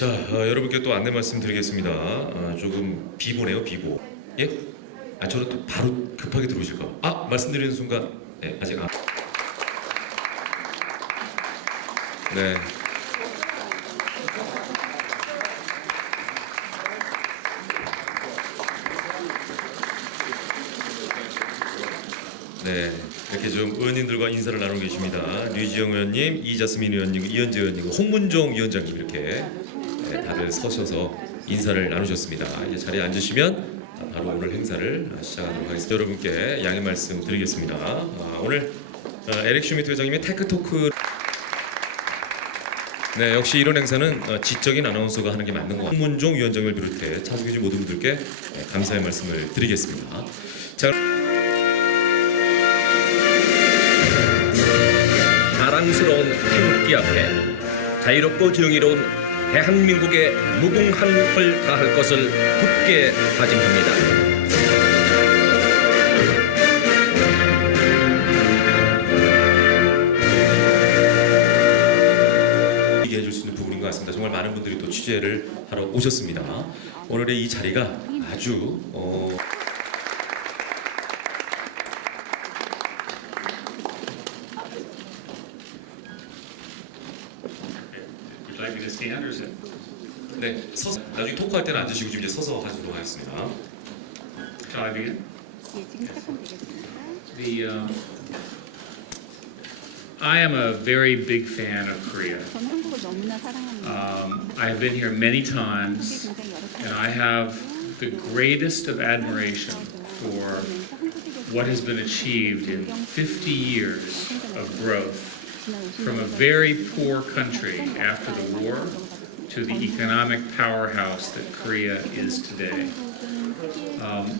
자, 여러분께 또 안내 말씀드리겠습니다. 조금 비보네요, 비보. 예? 저는 또 바로 급하게 들어오실까? 말씀드리는 순간, 네, 아직 안. 네. 네, 이렇게 좀 의원님들과 인사를 나누고 계십니다. 류지영 의원님, 이자스민 의원님, 이현재 의원님, 홍문종 위원장님 이렇게 다들 서셔서 인사를 나누셨습니다. 이제 자리에 앉으시면 바로 오늘 행사를 시작하도록 하겠습니다. 여러분께 양해 말씀 드리겠습니다. 오늘 에릭슈미트 회장님의 테크토크. 네, 역시 이런 행사는 지적인 아나운서가 하는 게 맞는 것 같아요. 홍문종 위원장을 비롯해 참석해주신 모든 분들께 감사의 말씀을 드리겠습니다. 자, 자랑스러운 태극기 앞에 자유롭고 정의로운 대한민국의 무궁한 다할 것을 굳게 다짐합니다. 해줄 수 있는 부분인 것 같습니다. 정말 많은 분들이 또 취재를 하러 오셨습니다. 오늘의 이 자리가 아주 네, 서서 나중에 토크할 때는 앉으시고 지금 이제 서서 하도록 하겠습니다. Shall I begin? I am a very big fan of Korea. I have been here many times, and I have the greatest of admiration for what has been achieved in 50 years of growth from a very poor country after the war to the economic powerhouse that Korea is today.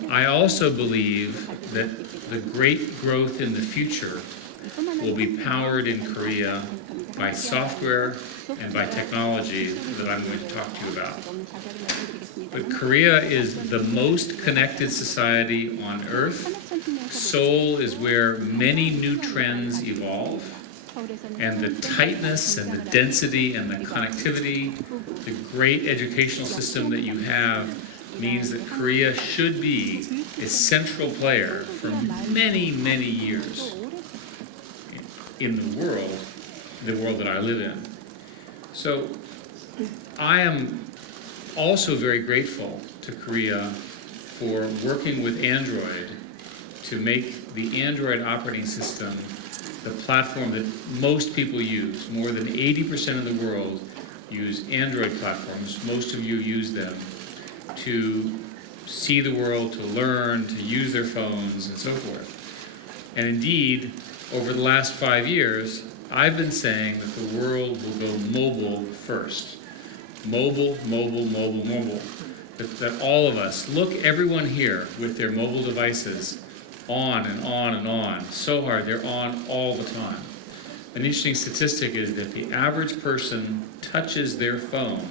I also believe that the great growth in the future will be powered in Korea by software and by technology that I'm going to talk to you about. But Korea is the most connected society on earth. Seoul is where many new trends evolve. And the tightness and the density and the connectivity, the great educational system that you have means that Korea should be a central player for many, many years in the world that I live in. So I am also very grateful to Korea for working with Android to make the Android operating system the platform that most people use. More than 80% of the world use Android platforms. Most of you use them to see the world, to learn, to use their phones, and so forth. And indeed, over the last 5 years, I've been saying that the world will go mobile first. Mobile, mobile, mobile, mobile. That all of us, look, everyone here with their mobile devices, on and on and on, so hard, they're on all the time. An interesting statistic is that the average person touches their phone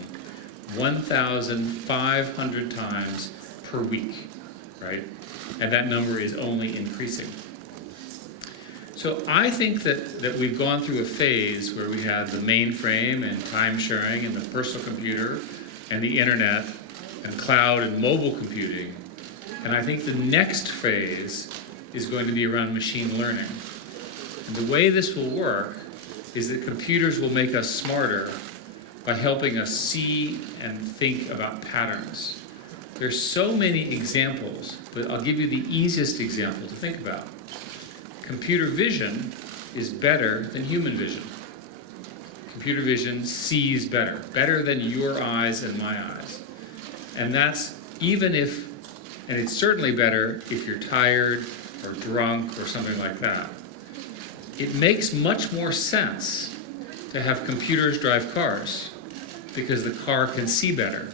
1,500 times per week, right? And that number is only increasing. So I think that we've gone through a phase where we had the mainframe and time sharing and the personal computer and the internet and cloud and mobile computing. And I think the next phase is going to be around machine learning. And the way this will work is that computers will make us smarter by helping us see and think about patterns. There's so many examples, but I'll give you the easiest example to think about. Computer vision is better than human vision. Computer vision sees better than your eyes and my eyes. And that's even if, and it's certainly better if you're tired or drunk or something like that. It makes much more sense to have computers drive cars because the car can see better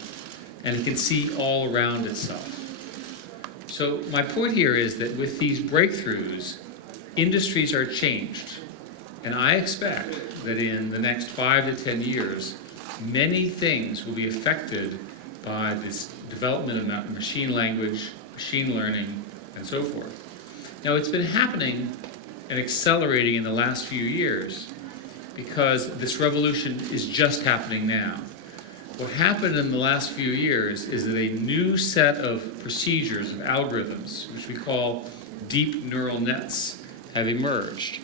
and it can see all around itself. So my point here is that with these breakthroughs, industries are changed. And I expect that in the next 5 to 10 years, many things will be affected by this development of machine language, machine learning, and so forth. Now, it's been happening and accelerating in the last few years because this revolution is just happening now. what happened in the last few years is that a new set of procedures, of algorithms, which we call deep neural nets, have emerged.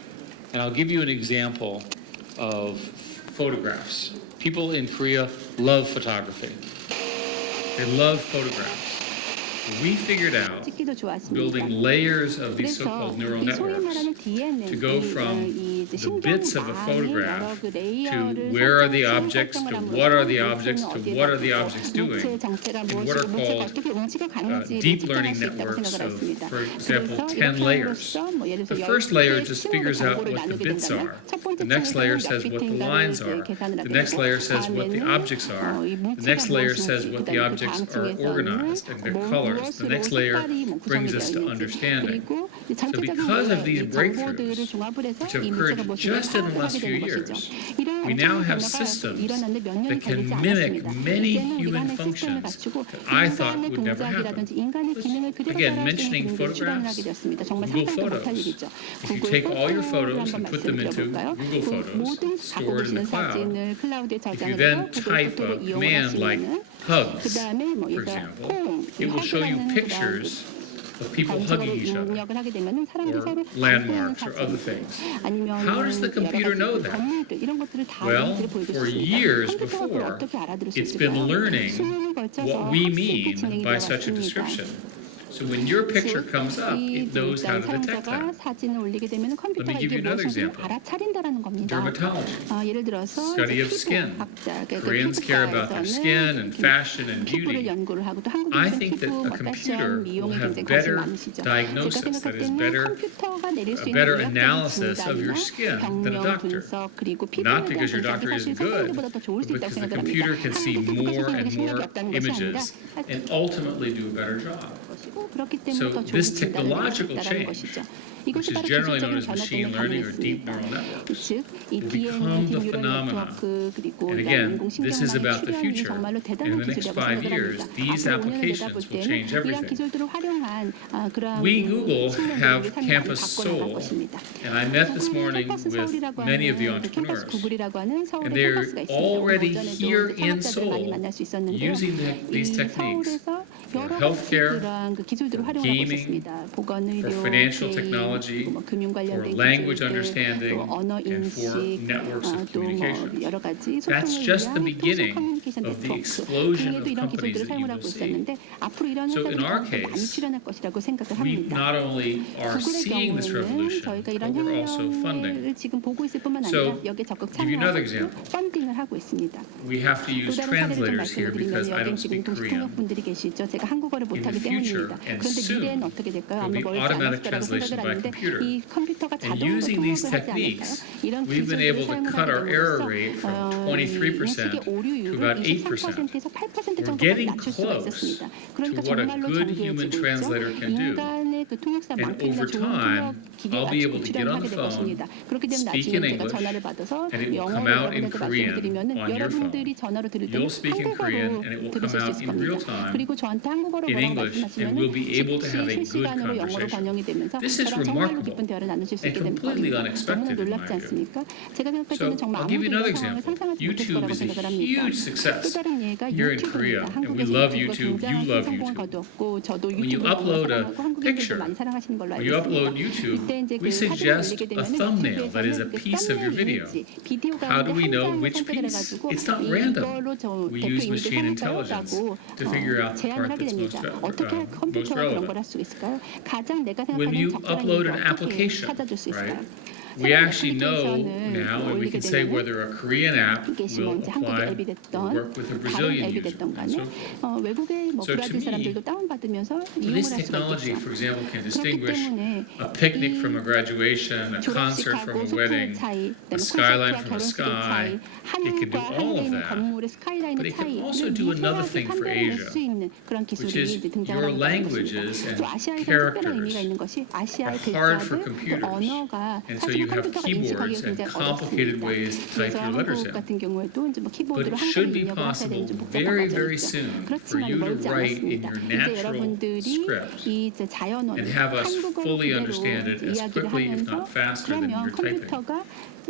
And I'll give you an example of photographs. People in Korea love photography. They love photographs. We figured out 찍기도 좋았습니다. building layers of these 그래서 so-called neural 이 소위 networks 말하는 DNN, to go from the bits of a photograph to where are the objects, to what are the objects, to what are the objects doing, in what are called deep learning networks of, for example, 10 layers. The first layer just figures out what the bits are. The next layer says what the lines are. The next layer says what the objects are. The next layer says what the objects are organized and their colors. The next layer brings us to understanding. So because of these breakthroughs, which have occurred just in the last few years, we now have systems that can mimic many human functions that I thought would never happen. Again, mentioning photographs, Google Photos. If you take all your photos and put them into Google Photos, stored in the cloud, if you then type a command like hugs, for example, it will show you pictures of people hugging each other, or landmarks, or other things. How does the computer know that? Well, for years before, it's been learning what we mean by such a description. So when your picture comes up, it knows how to detect that. Let me give you another example. Dermatology, study of skin. Koreans care about their skin and fashion and beauty. I think that a computer will have better diagnosis, that is a better analysis of your skin than a doctor. Not because your doctor isn't good, but because the computer can see more and more images and ultimately do a better job. So this technological change, which is generally known as machine learning or deep neural networks, will become the phenomena. And again, this is about the future. And in the next 5 years, these applications will change everything. We, Google, have Campus Seoul, and I met this morning with many of the entrepreneurs. And they're already here in Seoul using these techniques for healthcare, for gaming, for financial technology, for language understanding, and for networks of communication. That's just the beginning of the explosion of companies that you will see. So in our case, we not only are seeing this revolution, but we're also funding. So, give you another example. We have to use translators here because I don't speak Korean. In the future, and soon, there'll be automatic translation by computer. And using these techniques, we've been able to cut our error rate from 23% to about 8%. We're getting close to what a good human translator can do. And over time, I'll be able to get on the phone, speak in English, and it will come out in Korean on your phone. You'll speak in Korean, and it will come out in real time in English, and we'll be able to have a good conversation. This is remarkable and completely unexpected in my view. So I'll give you another example. YouTube is a huge success here in Korea, and we love YouTube. You love YouTube. When you upload a picture, when you upload YouTube, we suggest a thumbnail that is a piece of your video. How do we know which piece? It's not random. We use machine intelligence to figure out the part that's most relevant. When you upload an application, right? We actually know now, and we can say whether a Korean app will apply or work with a Brazilian user. So to me, this technology, for example, can distinguish a picnic from a graduation, a concert from a wedding, a skyline from a sky. It can do all of that, but it can also do another thing for Asia, which is your languages and characters are hard for computers, and so you have 컴퓨터가 keyboards 인식하기가 and 굉장히 complicated 어렵습니다. ways to type 그래서 your letters 한국 in. 같은 경우에도 이제 뭐 But 키보드로 it 한글 should be 입력을 하셔야 되는 좀 possible 복잡한 very, 과정이 very 있죠. soon for 그렇지만 you to 멀지 write in 않았습니다. your 이제 natural 여러분들이 script 이 이제 자연어를 and have us 한국어로 fully 그대로 understand it as 이야기를 quickly, if 하면서 not faster than 그러면 you're typing. 컴퓨터가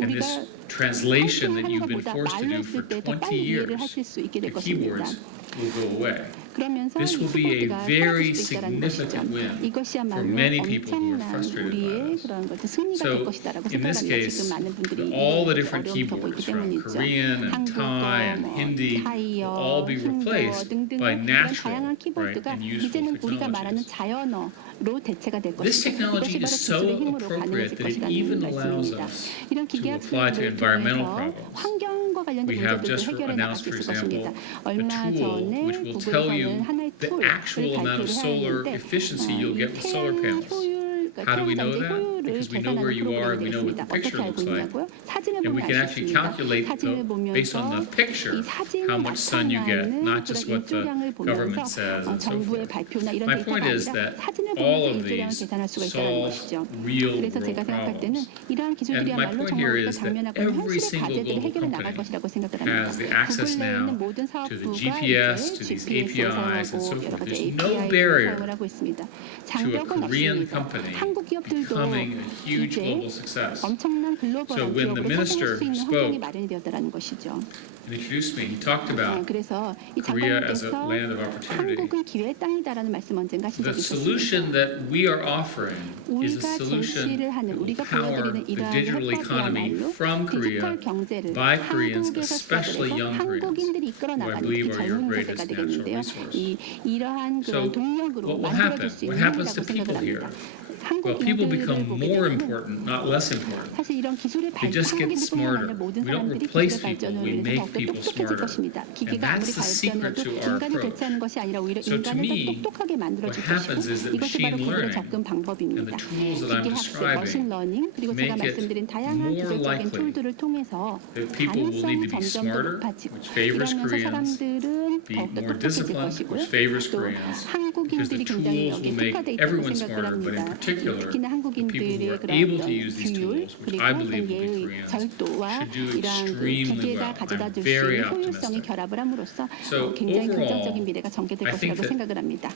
And 우리가 this translation that you've been 것보다 forced to 말로 do for 했을 때 더 20 빨리 이해를 years, 하실 수 있게 the 될 것입니다. keyboards will go away. 그러면서 This 이 will be a 키보드가 very 사라질 수 있다는 것이죠. significant win for 이것이야말로 many people who are 엄청난 frustrated by 우리의 this. 그런 것들 승리가 될 So 것이다라고 in this 생각합니다. case, 지금 많은 분들이 all the different 어려움을 겪고 있기 keyboards from 때문이죠. Korean and 한국어, Thai and 뭐 Hindi 타이어, will all be 힌두어 replaced 등등의 by 이런 natural, 다양한 right, 키보드가 and useful 이제는 우리가 말하는 technologies. 자연어로 대체가 될 This 것이다. technology 이것이 바로 is so 기술의 힘으로 appropriate 가능해질 that it even 것이라는 allows 말씀입니다. us 이런 to 기계학 apply to 수준을 environmental 통해서 problems. 환경과 관련된 We have 문제들도 just 해결해 나갈 announced, 수 for 있을 것입니다. example, a 얼마 tool 전에 which will tell you 구글에서는 하나의 the 툴을 actual amount of 발표를 solar 하였는데 efficiency you'll get with solar 태양 panels. 효율 How do we know 태양광의 that? 효율을 Because we know where 계산하는 you are and we know what 프로그램이 the 있습니다. 어떻게 picture 알고 looks like. 있냐고요? 사진을 And we 보면 can 알 수 actually 있습니다. calculate 사진을 based on the 보면서 picture 이 사진을 how much sun you get, 나타나는 not just 그런 what the 일조량을 government 보면서 says and so 정부의 forth. 발표나 이런 My 데이터가 point is 아니라 that 사진을 all 보면서 of 일조량을 these 계산할 수가 있다는 solve 것이죠. real 그래서 제가 world 생각할 때는 problems. 이러한 And my 기술이야말로 point 정말 here 우리가 is that 당면하고 every 현실의 single 과제들을 global 해결해 나갈 company 것이라고 생각을 has 합니다. the access 구글 내에 있는 now 모든 to the 사업부가 GPS, 이제 to these GPS를 APIs and so 사용하고 여러 forth. 가지 There's no API를 barrier 사용을 하고 있습니다. to a 장벽은 Korean 없습니다. company 한국 기업들도 becoming a huge 이제 global success. 엄청난 So 글로벌한 when the 기업으로 minister 성공할 수 있는 spoke 환경이 마련이 되었다는 것이죠. and introduced me, he talked about 그래서 이 Korea as a 장관님께서 land of opportunity. 한국은 기회의 땅이다라는 말씀 언젠가 하신 The 적이 있었습니다. solution that we are offering is a 우리가 solution 제시를 that 하는 will 우리가 power 보여드리는 the 이러한 digital economy 혜택이야말로 from Korea 디지털 경제를 by Koreans, 한국에서 especially 시작을 해서 young Koreans, 한국인들이 이끌어 who I 나가는 believe 특히 are your 젊은 greatest 세대가 natural 되겠는데요. resource. 이러한 So 그런 동력으로 what will 만들어줄 happen? 수 있는 What happens to 힘이라고 생각을 people here? 합니다. Well, 한국 people 인들을 become 보게 more 되면 important, not less important. 사실 이런 기술의 They just get 한국인들뿐만 아니라 smarter. 모든 We don't 사람들이 replace 기술의 people, 발전을 we 위해서 make 더욱더 people 똑똑해질 smarter. 것입니다. And 기계가 아무리 that's the secret 발전해도 to our 인간을 approach. 대체하는 것이 아니라 오히려 So to 인간을 더 me, 똑똑하게 만들어줄 what happens 것이고 is that 이것이 바로 machine 기술의 learning 접근 and 방법입니다. the tools that I'm 기계 학습, 머신 describing 러닝 그리고 제가 make it 말씀드린 다양한 more 기술적인 likely 툴들을 통해서 that people will need 가능성이 to be 점점 더 smarter, 높아지고 which favors 이러면서 Koreans, 사람들은 be 더욱더 more 똑똑해질 disciplined, 것이고요. which favors 또 Koreans, because 한국인들이 the 굉장히 tools 여기 will make 특화되어 있다고 everyone 생각을 smarter, but in 합니다. particular, 특히나 the people who 한국인들의 are 그런 able to 어떤 use these 규율 tools, which 그리고 I 어떤 believe will be 예의 Koreans, 절도와 should do 이러한 그 extremely 기계가 well. 가져다 I'm 줄 수 very 있는 효율성이 optimistic. 결합을 함으로써 So 굉장히 overall, 긍정적인 미래가 전개될 I think 것이라고 that 생각을 합니다.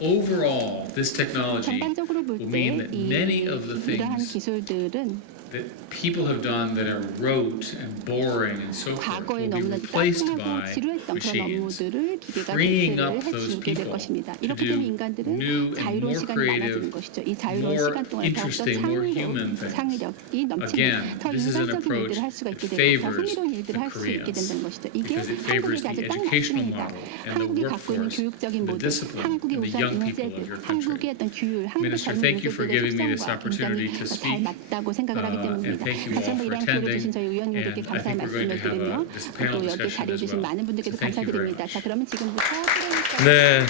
Overall, this technology 전반적으로 볼 will 때 mean that many of the 이러한 things 기술들은 that people have done that are rote and boring and so forth 과거에 will be 너무나도 replaced 따분하고 by 지루했던 그런 machines, 업무들을 기계가 freeing 대체를 up those 해주게 될 people 것입니다. to 이렇게 do 되면 인간들은 new and 자유로운 more 시간이 많아지는 creative, 것이죠. 이 자유로운 more 시간 동안 더욱더 interesting, more human things. 창의력이 넘치는 Again, 더 this is an 인간적인 approach 일들을 할 수가 있게 that 되고 더 favors 흥미로운 일들을 the 할 수 있게 Koreans 된다는 것이죠. 이게 because it favors 한국에게 the 아주 딱 educational 맞습니다. model and the 한국이 갖고 있는 workforce, 교육적인 the 모델, discipline, 한국의 and the 우수한 young people of 인재들, your country. 한국의 어떤 규율, 한국의 Minister, 젊은 thank you for 인재들의 giving me this 특성과 opportunity 굉장히 to 잘 speak. 맞다고 생각을 하기 And 때문입니다. thank you 다시 all 한번 for 이러한 기회를 주신 attending. 저희 의원님들께 And I 감사의 think we're going to 말씀을 have 드리며 this panel 또 여기 discussion 자리해 as 주신 well. 많은 분들께도 So thank you very 감사드립니다. much. 자, 그러면 지금부터 프레임부터 네.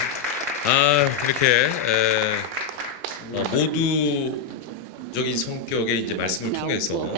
이렇게 모두적인 성격의 이제 말씀을 통해서